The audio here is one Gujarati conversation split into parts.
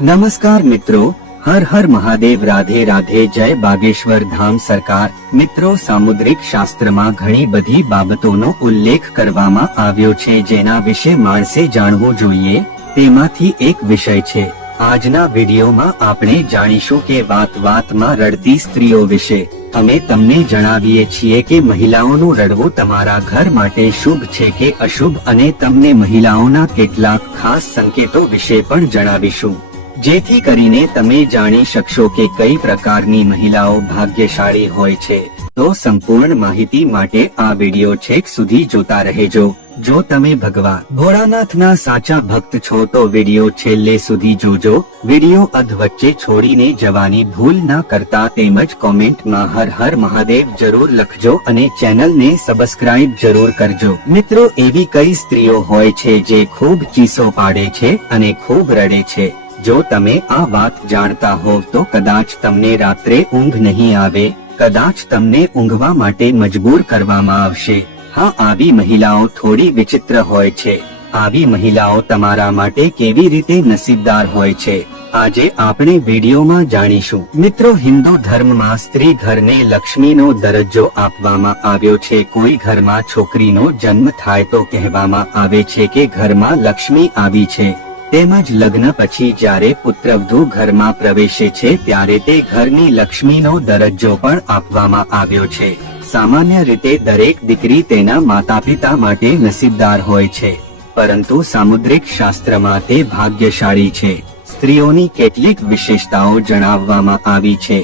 નમસ્કાર મિત્રો, હર હર મહાદેવ, રાધે રાધે, જય બાગેશ્વર ધામ સરકાર। મિત્રો, સામુદ્રિક શાસ્ત્રમાં ઘણી બધી બાબતોનો ઉલ્લેખ કરવામાં આવ્યો છે જેના વિશે માણસે જાણવું જોઈએ। તેમાંથી એક વિષય છે આજના વિડીયોમાં આપણે જાણીશું કે વાત વાતમાં રડતી સ્ત્રીઓ વિશે। અમે તમને જણાવીએ છીએ કે મહિલાઓનું રડવું તમારા ઘર માટે શુભ છે કે અશુભ, અને તમને મહિલાઓના કેટલાક ખાસ સંકેતો વિશે પણ જણાવીશું, જેથી કરીને તમે જાણી શકશો કે કઈ પ્રકારની મહિલાઓ ભાગ્યશાળી હોય છે। તો સંપૂર્ણ માહિતી માટે આ વિડીયો છેક સુધી જોતા રહેજો। જો તમે ભગવાન ભોળાનાથના સાચા ભક્ત છો તો વિડીયો છેલ્લે સુધી જોજો। વિડીયો અધ વચ્ચે છોડીને જવાની ભૂલ ના કરતા, તેમજ કોમેન્ટમાં હર હર મહાદેવ જરૂર લખજો અને ચેનલને સબસ્ક્રાઇબ જરૂર કરજો। મિત્રો, એવી કઈ સ્ત્રીઓ હોય છે જે ખૂબ ચીસો પાડે છે અને ખૂબ રડે છે? જો તમે આ વાત જાણતા હોવ તો કદાચ તમને રાત્રે ઊંઘ નહીં આવે, કદાચ તમને ઊંઘવા માટે મજબૂર કરવામાં આવશે। હા, આવી મહિલાઓ થોડી વિચિત્ર હોય છે। આવી મહિલાઓ તમારા માટે કેવી રીતે નસીબદાર હોય છે, આજે આપણે વિડીયોમાં જાણીશું। મિત્રો, હિન્દુ ધર્મમાં સ્ત્રી ઘરને લક્ષ્મીનો દરજ્જો આપવામાં આવ્યો છે। કોઈ ઘરમાં છોકરીનો જન્મ થાય તો કહેવામાં આવે છે કે ઘરમાં લક્ષ્મી આવી છે। તેમજ લગ્ન પછી જ્યારે પુત્રવધુ ઘરમાં પ્રવેશે છે ત્યારે તે ઘરની લક્ષ્મીનો દરજ્જો પણ આપવામાં આવ્યો છે। સામાન્ય રીતે દરેક દીકરી તેના માતા પિતા માટે નસીબદાર હોય છે, પરંતુ સામુદ્રિક શાસ્ત્રમાં તે ભાગ્યશાળી છે। સ્ત્રીઓની કેટલીક વિશેષતાઓ જણાવવામાં આવી છે।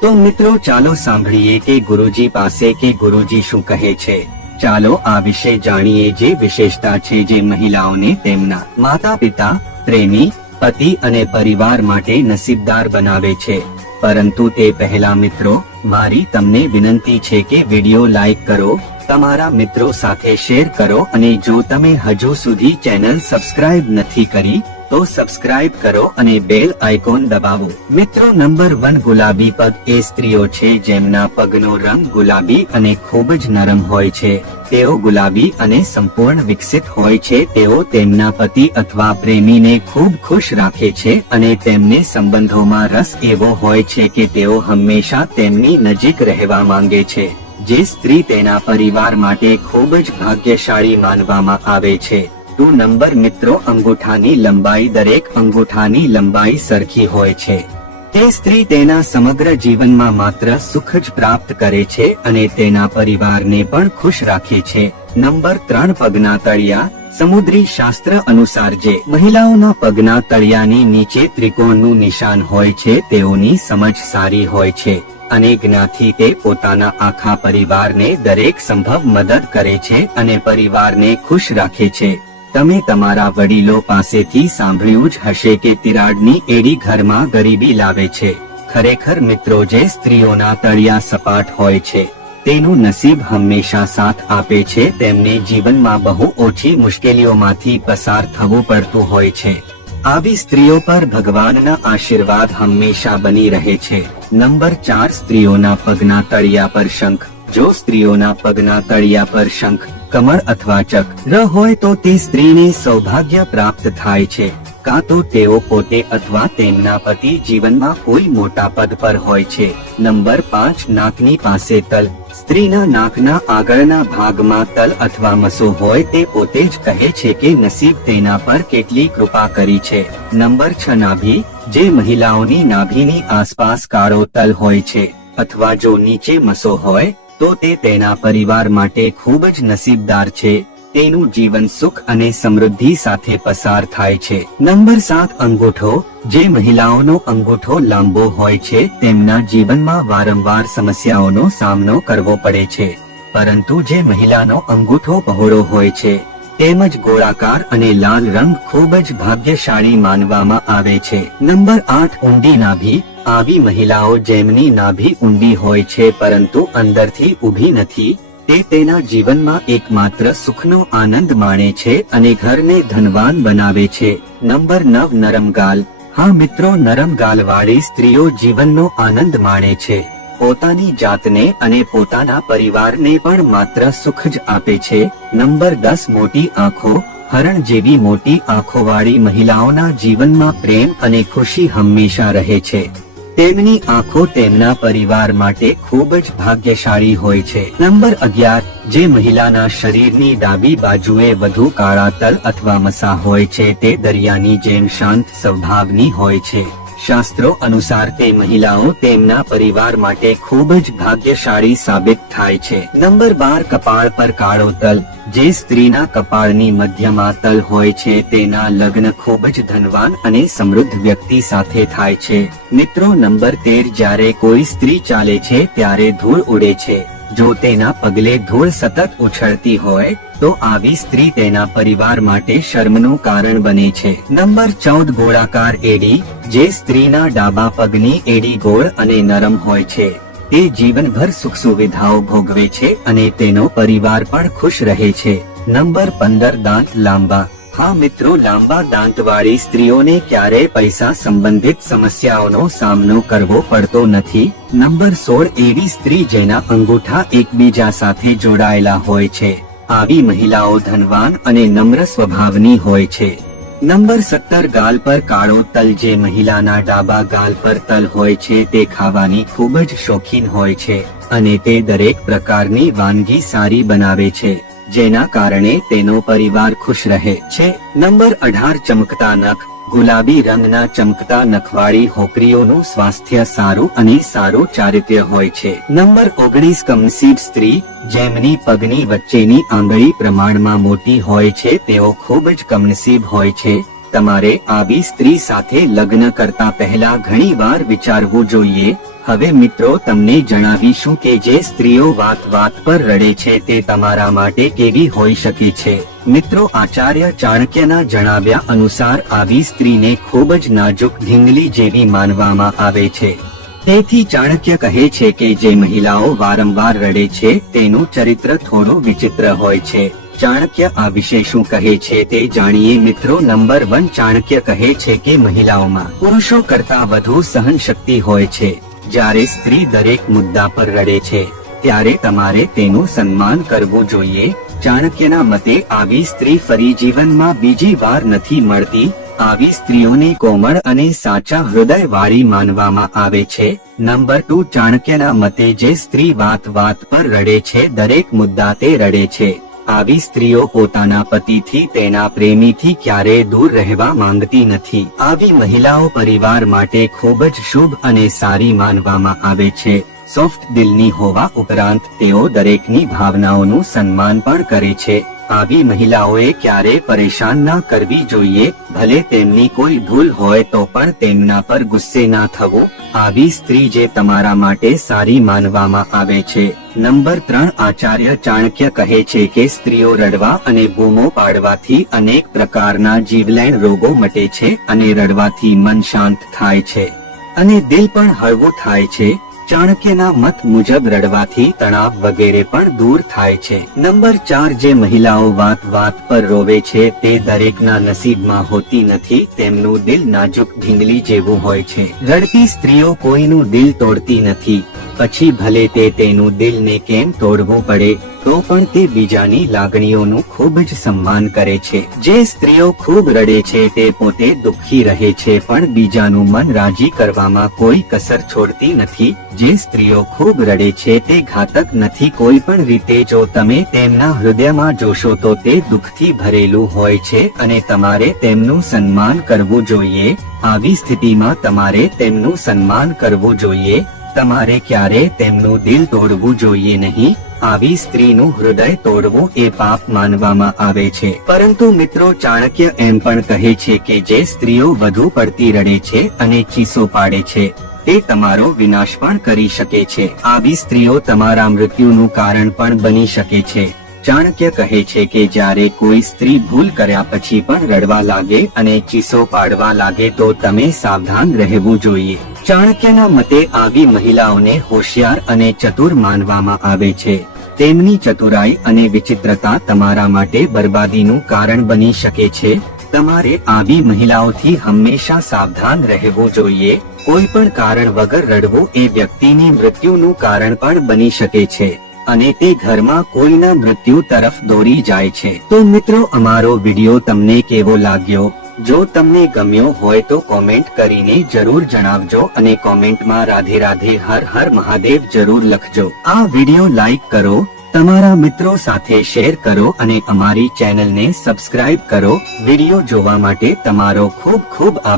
તો મિત્રો, ચાલો સાંભળીએ કે ગુરુજી પાસે કે ગુરુજી શું કહે છે। ચાલો આ વિશે જાણીએ, જે વિશેષતા છે જે મહિલાઓને તેમના માતા પિતા, પ્રેમી, પતિ અને પરિવાર માટે નસીબદાર બનાવે છે। પરંતુ તે પહેલા મિત્રો, મારી તમને વિનંતી છે કે વિડીયો લાઈક કરો, તમારા મિત્રો સાથે શેર કરો, અને જો તમે હજુ સુધી ચેનલ સબસ્ક્રાઇબ નથી કરી તો સબસ્ક્રાઇબ કરો અને બેલ આઇકોન દબાવો। મિત્રો, નંબર 1, ગુલાબી પગ એ સ્ત્રીઓ છે જેમના પગનો રંગ ગુલાબી અને ખૂબ જ નરમ હોય છે। તેઓ ગુલાબી અને સંપૂર્ણ વિકસિત હોય છે। તેઓ તેમના પતિ અથવા પ્રેમીને ખૂબ ખુશ રાખે છે અને તેમને સંબંધોમાં રસ એવો હોય છે કે તેઓ હંમેશા તેમની નજીક રહેવા માંગે છે। જે સ્ત્રી તેના પરિવાર માટે ખૂબ જ ભાગ્યશાળી માનવામાં આવે છે। તો નંબર મિત્રો, અંગૂઠાની લંબાઈ। દરેક અંગૂઠાની લંબાઈ સરખી હોય છે। તે સ્ત્રી તેના સમગ્ર જીવનમાં માત્ર સુખ જ પ્રાપ્ત કરે છે અને તેના પરિવારને પણ ખુશ રાખે છે। નંબર 3, પગના તળિયા। સમુદ્રી શાસ્ત્ર અનુસાર જે મહિલાઓના પગના તળિયાની નીચે ત્રિકોણનું નિશાન હોય છે તેઓની સમજ સારી હોય છે અને જ્ઞાથી તે પોતાના આખા પરિવારને દરેક સંભવ મદદ કરે છે અને પરિવારને ખુશ રાખે છે। તમે તમારા વડીલો પાસેથી સાંભળ્યું જ હશે કે તિરાડની એડી ઘરમાં ગરીબી લાવે છે। ખરેખર મિત્રો, જે સ્ત્રીઓના તળિયા સપાટ હોય છે તેનું નસીબ હંમેશા સાથ આપે છે। તેમને જીવનમાં બહુ ઓછી મુશ્કેલીઓમાંથી પસાર થવું પડતું હોય છે। આવી સ્ત્રીઓ પર ભગવાનના આશીર્વાદ હંમેશા બની રહે છે। નંબર 4, સ્ત્રીઓના પગના તળિયા પર શંખ। જો સ્ત્રીઓના પગના તળિયા પર શંખ, કમળ અથવા ચક્ર હોય તો તે સ્ત્રીને સૌભાગ્ય પ્રાપ્ત થાય છે, કાં તો તેઓ પોતે અથવા તેમના પતિ જીવનમાં કોઈ મોટા પદ પર હોય છે। નંબર 5, નાકની પાસે તલ। સ્ત્રીના નાકના આગળના ભાગમાં તલ અથવા મસો હોય તે પોતે જ કહે છે કે નસીબ તેના પર કેટલી કૃપા કરી છે। નંબર 6, નાભી। જે મહિલાઓની નાભીની આસપાસ કાળો તલ હોય છે અથવા જો નીચે મસો હોય તો તે તેના પરિવાર માટે ખૂબ જ નસીબદાર છે। તેનું જીવન સુખ અને સમૃદ્ધિ સાથે પસાર થાય છે। નંબર 7, અંગૂઠો। જે મહિલાઓનો અંગૂઠો લાંબો હોય છે તેમના જીવનમાં વારંવાર સમસ્યાઓનો સામનો કરવો પડે છે, પરંતુ જે મહિલાનો અંગૂઠો પહોળો હોય છે તેમજ ગોળાકાર અને લાલ રંગ ખૂબ જ ભાગ્યશાળી માનવામાં આવે છે। નંબર 8, ઊંડી નાભી। આવી મહિલાઓ જેમની નાભી ઊંડી હોય છે પરંતુ અંદરથી ઊભી નથી, તે તેના જીવનમાં એકમાત્ર સુખનો આનંદ માણે છે અને ઘરને ધનવાન બનાવે છે। નંબર 9, નરમ ગાલ। હા મિત્રો, નરમ ગાલવાળી સ્ત્રીઓ જીવનનો આનંદ માણે છે। પોતાની જાતને અને પોતાના પરિવારને પણ માત્ર સુખ જ આપે છે। નંબર 10, મોટી આંખો। હરણ જેવી મોટી આંખોવાળી મહિલાઓના જીવનમાં પ્રેમ અને ખુશી હંમેશા રહે છે. તેમની આંખો તેમના પરિવાર માટે ખૂબ જ ભાગ્યશાળી હોય છે. નંબર 11, જે મહિલાના શરીરની ડાબી બાજુએ વધુ કાળા તલ અથવા મસા હોય છે તે દરિયાની જેમ શાંત સ્વભાવની હોય છે. શાસ્ત્રો અનુસાર તે મહિલાઓ તેમના પરિવાર માટે ખૂબ જ ભાગ્યશાળી સાબિત થાય છે. નંબર 12, કપાળ પર કાળો તલ. જે સ્ત્રીના કપાળની મધ્યમાં તલ હોય છે તેના લગ્ન ખૂબ જ ધનવાન અને સમૃદ્ધ વ્યક્તિ સાથે થાય છે. મિત્રો, નંબર 13, જ્યારે કોઈ સ્ત્રી ચાલે છે ત્યારે ધૂળ ઉડે છે. જો તેના પગલે ધૂળ સતત ઉછળતી હોય તો આવી સ્ત્રી તેના પરિવાર માટે શર્મનું કારણ બને છે. નંબર 14, ગોળાકાર એડી. જે સ્ત્રીના ડાબા પગની એડી ગોળ અને નરમ હોય છે તે જીવનભર સુખ સુવિધાઓ ભોગવે છે અને તેનો પરિવાર પણ ખુશ રહે છે. નંબર 15, દાંત લાંબા. હા મિત્રો, લાંબા દાંતવાળી સ્ત્રીઓને ક્યારેય પૈસા સંબંધિત સમસ્યાઓનો સામનો કરવો પડતો નથી. નંબર 16, એવી સ્ત્રી જેના અંગૂઠા એકબીજા સાથે જોડાયેલા હોય છે. આવી મહિલાઓ ધનવાન અને નમ્ર સ્વભાવની હોય છે. નંબર 17, ગાલ પર કાળો તલ. જે મહિલાના ડાબા ગાલ પર તલ હોય છે તે ખાવાની ખૂબ જ શોખીન હોય છે અને તે દરેક પ્રકારની વાનગી સારી બનાવે છે, જેના કારણે તેનો પરિવાર ખુશ રહે છે. નંબર 18, ચમકતા નખ. ગુલાબી રંગના ચમકતા નખવાળી હોકરીઓનું સ્વાસ્થ્ય સારું અને સારું ચારિત્ર્ય હોય છે. નંબર 19, કમનસીબ સ્ત્રી. જેમની પગની વચ્ચેની આંગળી પ્રમાણમાં મોટી હોય છે તેઓ ખૂબ જ કમનસીબ હોય છે. તમારે આવી સ્ત્રી સાથે લગ્ન કરતા પહેલા ઘણી વાર વિચારવું જોઈએ. હવે મિત્રો, તમને જણાવીશું કે જે સ્ત્રીઓ વાત વાત પર રડે છે તે તમારા માટે કેવી હોઈ શકે છે. મિત્રો, આચાર્ય ચાણક્યના જણાવ્યા અનુસાર આવી સ્ત્રીને ખૂબ જ નાજુક ઢીંગલી જેવી માનવામાં આવે છે. તેથી ચાણક્ય કહે છે કે જે મહિલાઓ વારંવાર રડે છે તેનું ચરિત્ર થોડું વિચિત્ર હોય છે. ચાણક્ય આ વિશે શું કહે છે તે જાણીએ મિત્રો. નંબર 1, ચાણક્ય કહે છે કે મહિલાઓમાં પુરુષો કરતા વધુ સહનશક્તિ હોય છે. જ્યારે સ્ત્રી દરેક મુદ્દા પર રડે છે ત્યારે તમારે તેનું સન્માન કરવું જોઈએ. ચાણક્યના મતે આવી સ્ત્રી ફરી જીવનમાં બીજી વાર નથી મળતી. આવી સ્ત્રીઓને કોમળ અને સાચા હૃદય વાળી માનવામાં આવે છે. નંબર 2, ચાણક્યના મતે જે સ્ત્રી વાત વાત પર રડે છે દરેક મુદ્દા તે રડે છે. આવી સ્ત્રીઓ પોતાના પતિથી તેના પ્રેમીથી ક્યારેય દૂર રહેવા માંગતી નથી. આવી મહિલાઓ પરિવાર માટે ખૂબ જ શુભ અને સારી માનવામાં આવે છે. સોફ્ટ દિલની હોવા ઉપરાંત તેઓ દરેકની ભાવનાઓનું સન્માન પણ કરે છે. આવી મહિલાઓએ ક્યારેય પરેશાન ના કરવી જોઈએ. ભલે તેમની કોઈ ભૂલ હોય તો પણ તેમના પર ગુસ્સે ના થવું. આવી સ્ત્રી જે તમારા માટે સારી માનવામાં આવે છે. નંબર 3, આચાર્ય ચાણક્ય કહે છે કે સ્ત્રીઓ રડવા અને બૂમો પાડવાથી અનેક પ્રકારના જીવલેણ રોગો મટે છે અને રડવાથી મન શાંત થાય છે અને દિલ પણ હળવું થાય છે. ચાણક્યના મત મુજબ રડવાથી તણાવ વગેરે પણ દૂર થાય છે. નંબર 4, જે મહિલાઓ વાત વાત પર રોવે છે તે દરેકના નસીબમાં હોતી નથી. તેમનું દિલ નાજુક ઢીંગલી જેવું હોય છે. રડતી સ્ત્રીઓ કોઈનું દિલ તોડતી નથી. પછી ભલે તેનું દિલને કેમ તોડવું પડે તો પણ તે બીજાની લાગણીઓનું ખૂબ જ સન્માન કરે છે. જે સ્ત્રીઓ ખૂબ રડે છે તે પોતે દુઃખી રહે છે પણ બીજાનું મન રાજી કરવામાં કોઈ કસર છોડતી નથી. જે સ્ત્રીઓ ખૂબ રડે છે તે ઘાતક નથી કોઈ પણ રીતે. જો તમે તેમના હૃદયમાં જોશો તો તે દુઃખથી ભરેલું હોય છે અને તમારે તેમનું સન્માન કરવું જોઈએ. આવી સ્થિતિમાં તમારે તેમનું સન્માન કરવું જોઈએ. તમારે ક્યારે તેમનું દિલ તોડવું જોઈએ નહીં. આવી સ્ત્રીનું હૃદય તોડવું એ પાપ માનવામાં આવે છે. પરંતુ મિત્રો, ચાણક્ય એમ પણ કહે છે કે જે સ્ત્રીઓ વધુ પડતી રડે છે અને ચીસો પાડે છે તે તમારો વિનાશ પણ કરી શકે છે. આવી સ્ત્રીઓ તમારા મૃત્યુનું કારણ પણ બની શકે છે. ચાણક્ય કહે છે કે જ્યારે કોઈ સ્ત્રી ભૂલ કર્યા પછી પણ રડવા લાગે અને ચીસો પાડવા લાગે તો તમે સાવધાન રહેવું જોઈએ. ચાણક્યના મતે આવી મહિલાઓને હોશિયાર અને ચતુર માનવામાં આવે છે. તેમની ચતુરાઈ અને વિચિત્રતા તમારા માટે બરબાદીનું કારણ બની શકે છે. તમારે આવી મહિલાઓથી હંમેશા સાવધાન રહેવું જોઈએ. કોઈ પણ કારણ વગર રડવું એ વ્યક્તિની મૃત્યુનું કારણ પણ બની શકે છે. અને તે ઘરમાં કોઈના મૃત્યુ તરફ દોરી જાય છે. તો મિત્રો, અમારો વિડિયો તમને કેવો લાગ્યો? જો તમને ગમ્યો હોય તો કોમેન્ટ કરીને જરૂર જણાવજો અને કોમેન્ટમાં રાધે રાધે હર હર મહાદેવ જરૂર લખજો. આ વિડિયો લાઈક કરો, તમારા મિત્રો સાથે શેર કરો અને અમારી ચેનલને સબસ્ક્રાઇબ કરો. વિડિયો જોવા માટે તમારો ખૂબ ખૂબ આભાર.